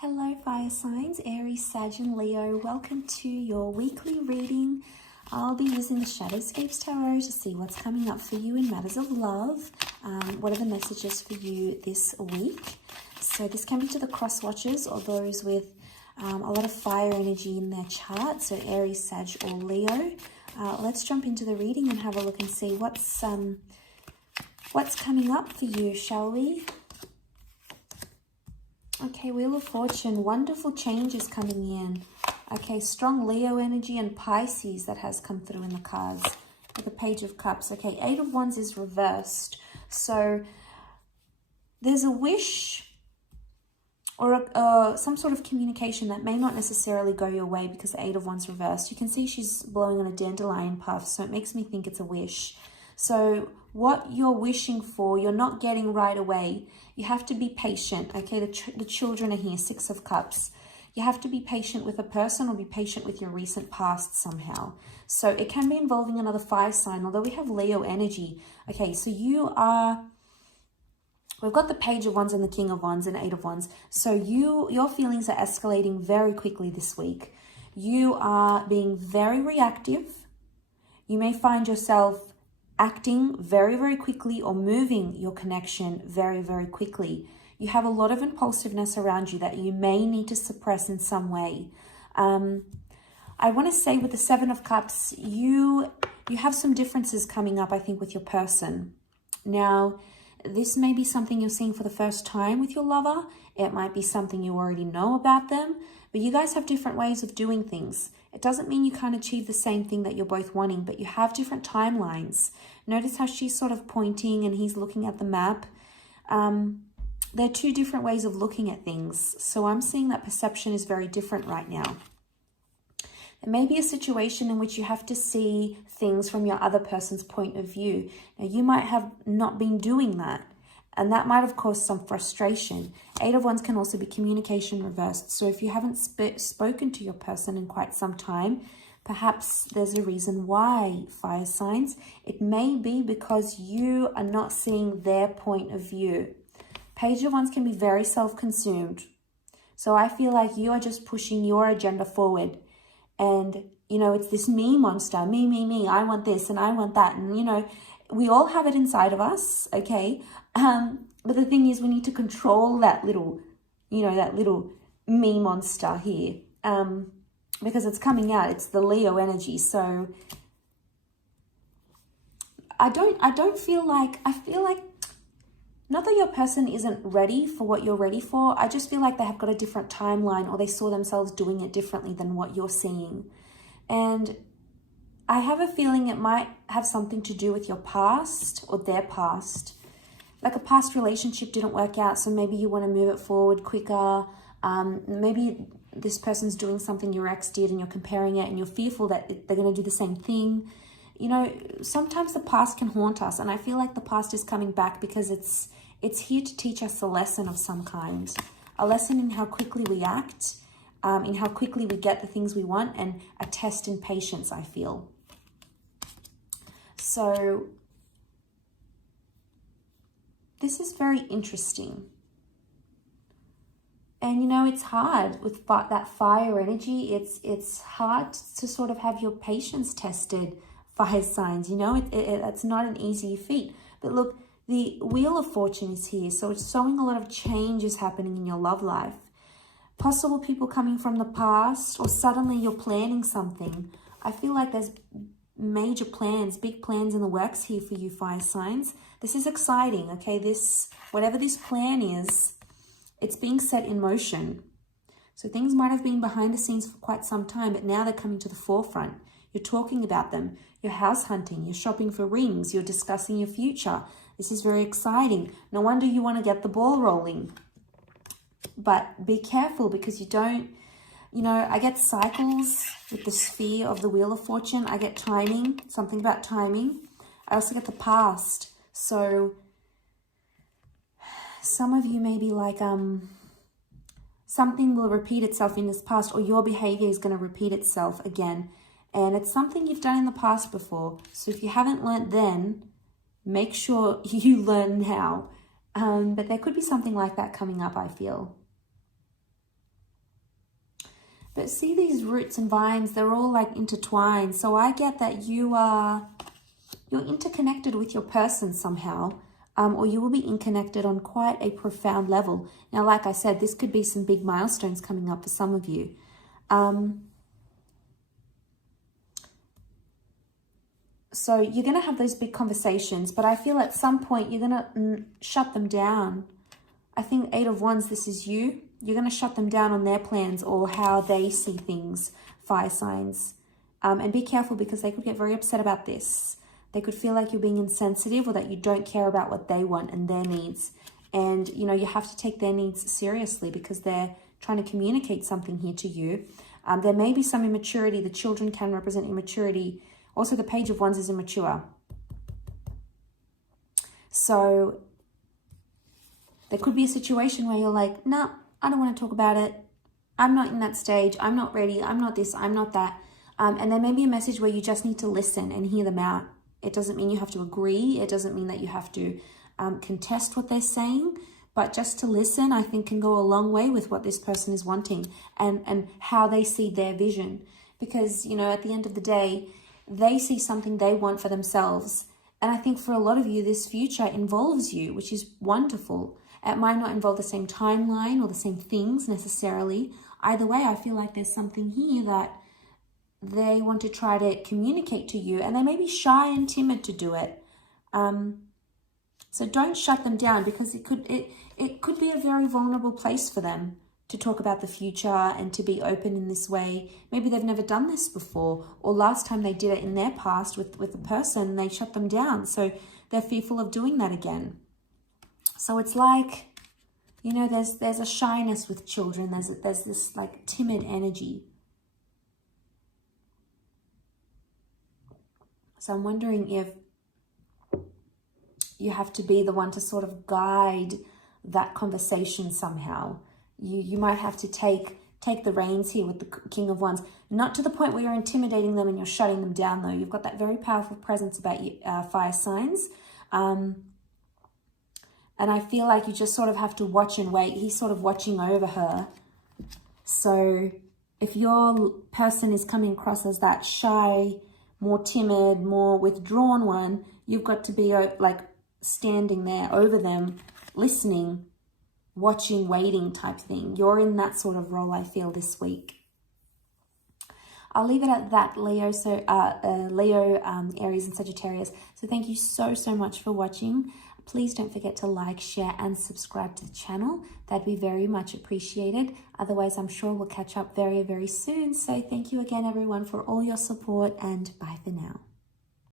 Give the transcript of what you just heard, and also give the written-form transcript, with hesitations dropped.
Hello fire signs, Aries, Sag and Leo. Welcome to your weekly reading. I'll be using the Shadowscapes Tarot to see what's coming up for you in matters of love. What are the messages for you this week? So this can be to the cross watchers or those with a lot of fire energy in their chart. So Aries, Sag or Leo. Let's jump into the reading and have a look and see what's coming up for you, shall we? Okay, Wheel of Fortune, wonderful changes coming in. Okay, strong Leo energy and Pisces that has come through in the cards. With the Page of Cups. Okay, Eight of Wands is reversed. So there's a wish or some sort of communication that may not necessarily go your way because the Eight of Wands reversed. You can see she's blowing on a dandelion puff, so it makes me think it's a wish. So what you're wishing for, you're not getting right away. You have to be patient, okay? The children are here, Six of Cups. You have to be patient with a person or be patient with your recent past somehow. So it can be involving another fire sign, although we have Leo energy. Okay, so we've got the Page of Wands and the King of Wands and Eight of Wands. So your feelings are escalating very quickly this week. You are being very reactive. You may find yourself acting very, very quickly or moving your connection very, very quickly. You have a lot of impulsiveness around you that you may need to suppress in some way. I want to say with the Seven of Cups, you have some differences coming up, I think, with your person. Now, this may be something you're seeing for the first time with your lover. It might be something you already know about them, but you guys have different ways of doing things. It doesn't mean you can't achieve the same thing that you're both wanting, but you have different timelines. Notice how she's sort of pointing and he's looking at the map. They're two different ways of looking at things. So I'm seeing that perception is very different right now. There may be a situation in which you have to see things from your other person's point of view. Now, you might have not been doing that, and that might have caused some frustration. Eight of Wands can also be communication reversed. So if you haven't spoken to your person in quite some time, perhaps there's a reason why, fire signs. It may be because you are not seeing their point of view. Page of Wands can be very self-consumed. So I feel like you are just pushing your agenda forward. And, you know, it's this me monster, me, I want this and I want that. And, you know, we all have it inside of us, okay? But the thing is, we need to control that little, you know, that little me monster here. Because it's coming out, it's the Leo energy. So I feel like, not that your person isn't ready for what you're ready for. I just feel like they have got a different timeline or they saw themselves doing it differently than what you're seeing. And I have a feeling it might have something to do with your past or their past. Like a past relationship didn't work out, so maybe you want to move it forward quicker. Maybe this person's doing something your ex did and you're comparing it and you're fearful that they're going to do the same thing. You know, sometimes the past can haunt us, and I feel like the past is coming back because it's here to teach us a lesson of some kind. A lesson in how quickly we act, in how quickly we get the things we want, and a test in patience, I feel. So this is very interesting. And, you know, it's hard with that fire energy. It's hard to sort of have your patience tested, fire signs. You know, it's not an easy feat. But look, the Wheel of Fortune is here. So it's showing a lot of changes happening in your love life. Possible people coming from the past, or suddenly you're planning something. I feel like there's major plans, big plans in the works here for you, fire signs. This is exciting, okay? Whatever this plan is, it's being set in motion. So things might have been behind the scenes for quite some time, but now they're coming to the forefront. You're talking about them. You're house hunting. You're shopping for rings. You're discussing your future. This is very exciting. No wonder you want to get the ball rolling. But be careful because you don't, you know, I get cycles with the sphere of the Wheel of Fortune. I get timing, something about timing. I also get the past. So some of you may be like, something will repeat itself in this past, or your behavior is going to repeat itself again. And it's something you've done in the past before. So if you haven't learned then, make sure you learn now. But there could be something like that coming up, I feel. But see these roots and vines, they're all like intertwined. So I get that you're interconnected with your person somehow, or you will be connected on quite a profound level. Now, like I said, this could be some big milestones coming up for some of you. So you're going to have those big conversations, but I feel at some point you're going to shut them down. I think 8 of Wands, this is you. You're going to shut them down on their plans or how they see things, fire signs. And be careful because they could get very upset about this. They could feel like you're being insensitive or that you don't care about what they want and their needs. And, you know, you have to take their needs seriously because they're trying to communicate something here to you. There may be some immaturity. The children can represent immaturity. Also, the Page of Wands is immature. So there could be a situation where you're like, nah, I don't want to talk about it. I'm not in that stage. I'm not ready. I'm not this. I'm not that. And there may be a message where you just need to listen and hear them out. It doesn't mean you have to agree. It doesn't mean that you have to contest what they're saying. But just to listen, I think, can go a long way with what this person is wanting and how they see their vision. Because, you know, at the end of the day, they see something they want for themselves. And I think for a lot of you, this future involves you, which is wonderful. It might not involve the same timeline or the same things necessarily. Either way, I feel like there's something here that they want to try to communicate to you, and they may be shy and timid to do it. So don't shut them down because it could be a very vulnerable place for them to talk about the future and to be open in this way. Maybe they've never done this before, or last time they did it in their past with a person, they shut them down. So they're fearful of doing that again. So it's like, you know, there's a shyness with children. There's this like timid energy. So I'm wondering if you have to be the one to sort of guide that conversation somehow. You might have to take the reins here with the King of Wands. Not to the point where you're intimidating them and you're shutting them down, though. You've got that very powerful presence about you, fire signs. And I feel like you just sort of have to watch and wait. He's sort of watching over her. So if your person is coming across as that shy, more timid, more withdrawn one, you've got to be like standing there over them, listening, watching, waiting type thing. You're in that sort of role, I feel, this week. I'll leave it at that, Leo. So Leo, Aries and Sagittarius. So thank you so much for watching. Please don't forget to like, share and subscribe to the channel. That'd be very much appreciated. Otherwise, I'm sure we'll catch up very soon. So thank you again, everyone, for all your support, and bye for now.